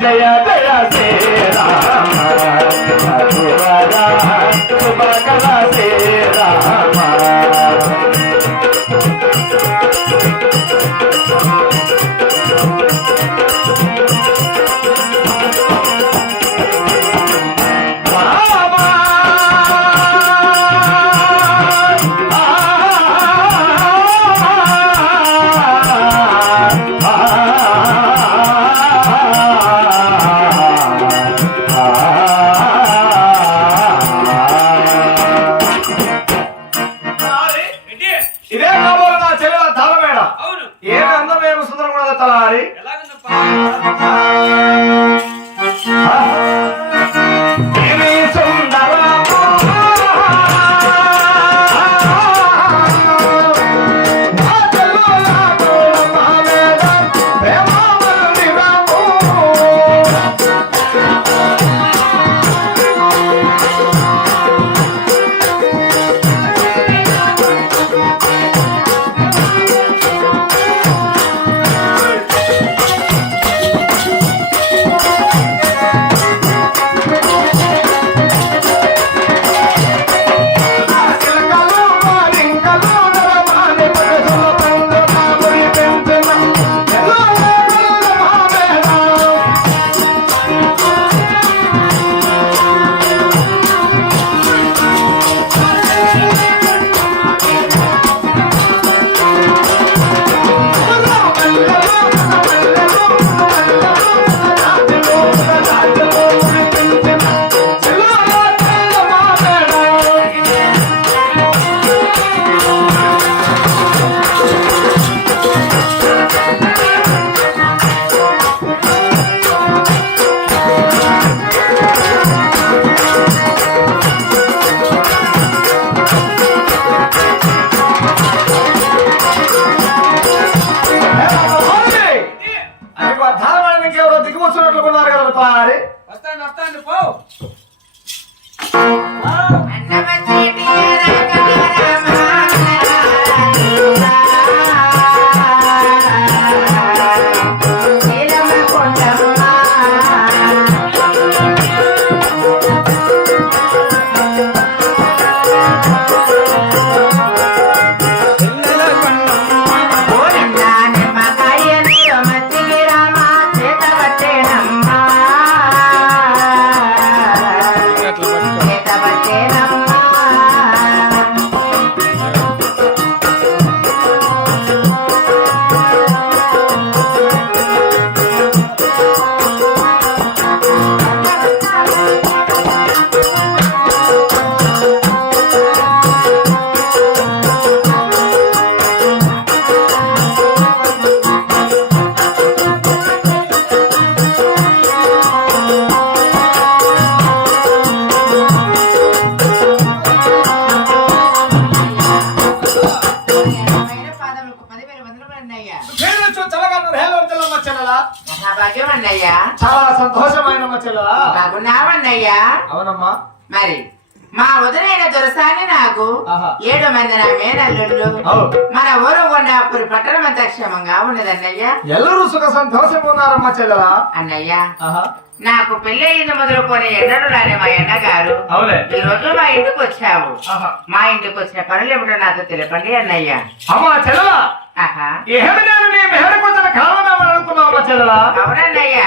they are అందమేమి సుందరం కూడా తలారి చాలా సంతోషమైన బాగున్నావన్నయ్యా. అవునమ్మా. మరి మా వదిలైన దొరసాని నాకు. ఏడు మంది నా మేనల్లుళ్ళు. మన ఊరు కొండాపురి పట్టణం అంతా క్షేమంగా ఉన్నదన్నయ్య. ఎల్లరూ సుఖ సంతోషం ఉన్నారమ్మ చెల్లెలా? అన్నయ్య. నాకు పెళ్ళయింది మొదలుకొని ఎన్నడూ రాని మా అన్నగారు అవులే. ఈ రోజు మా ఇంటికి వచ్చావు. మా ఇంటికి వచ్చిన పనులు ఏమిటో నాతో తెలపండి అన్నయ్య. అమ్మ చెల్లెలా? ఆహా. ఏమి వచ్చిన కారణం అడుగుతున్నావు అమ్మ చెల్లెలా అవునన్నయ్య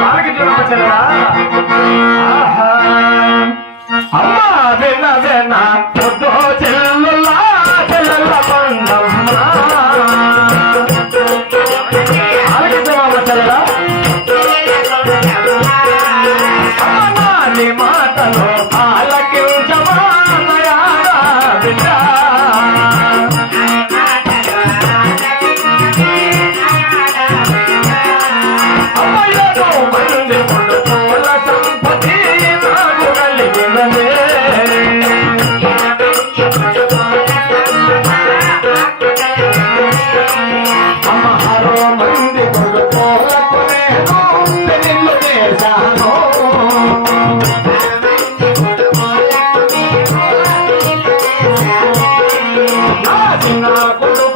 పాలకి చూడమ్మ చెల్లెలా ఆహా. అమ్మ విన విన పొద్దు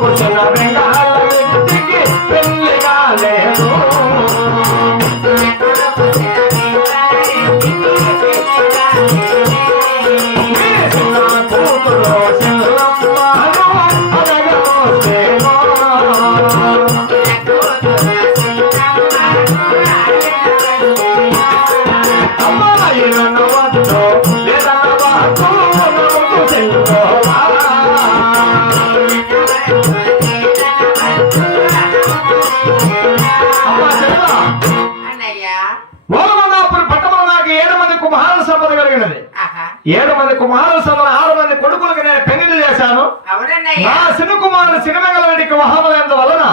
ڪجهه సంపద ఆరు మంది కొడుకులకు నేను పెళ్ళి చేశాను. నా చిన్న కుమారుడు సినిమగలరెడ్డికి మహాబలైన వలన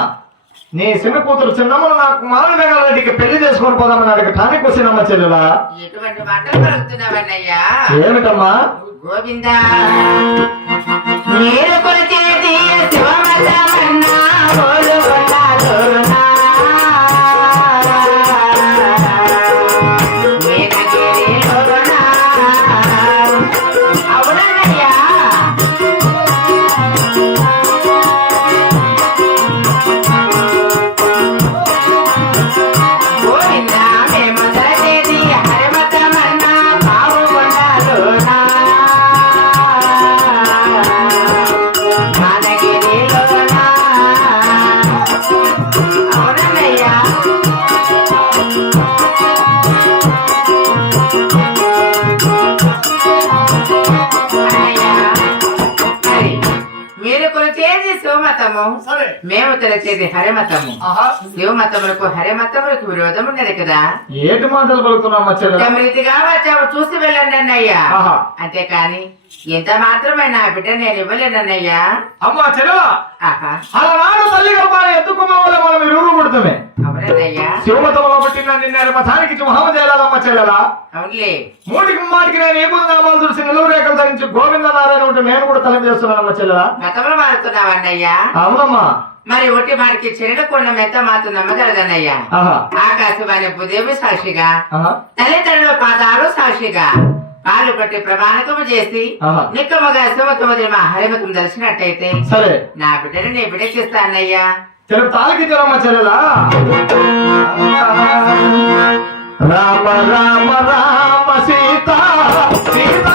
నీ చిన్న కూతురు చిన్నమ్మను నా కుమారుడు మెగలరెడ్డికి పెళ్ళి చేసుకొని పోదామని అడగటానికి వచ్చినమ్మ చెల్లెలా? ఏమిటమ్మా? గోవింద? మీరు కొలిచేది మేము కొలిచేది హరిమతము శివమతములకు హరిమతములకు విరోధం ఉన్నది కదా ఏటి మాటలు వచ్చాము చూసి వెళ్ళండి అన్నయ్యా. అంతేకాని ఎంత మాత్రమే నా బిడ్డ నేను ఇవ్వలేనన్నయ్యా అమ్మా చెల్లెలా ఆహా. అలనాడు తల్లి గర్భాన్ని ఎత్తుకున్న వల్ల మనం ఇరువురు పుడతామే? అవునన్నయ్యా. శివమతంలో పుట్టిన నిన్న మతానికి మహమ్మ చేయాలమ్మ చెల్లెలా? అవునులే. మూటికి మాటికి నేను ఏ నామాలు చూసి నిలువు రేఖలు ధరించి గోవింద నారాయణ ఉంటే నేను కూడా తలం చేస్తున్నానమ్మ చెల్లెలా? గతంలో మారుతున్నావన్నయ్యా. అవునమ్మా. మరి ఒట్టి మాటికి చెరడ కొండ మెత్త మాత్రం నమ్మగలదన్నయ్యా. ఆకాశవాణి భూదేవి సాక్షిగా తల్లిదండ్రుల పాదాలు సాక్షిగా. కాళ్ళు పట్టి ప్రమాణకము చేసి. నిక్కమగా శివతమది మా దర్శనట్టయితే సరే. నా బిడ్డని నీ బిడ్డకిస్తా అన్నయ్యా తెలుగు తాళకి తెలమ్మ చెల్లెలా? రామ రామ రామ సీత సీత.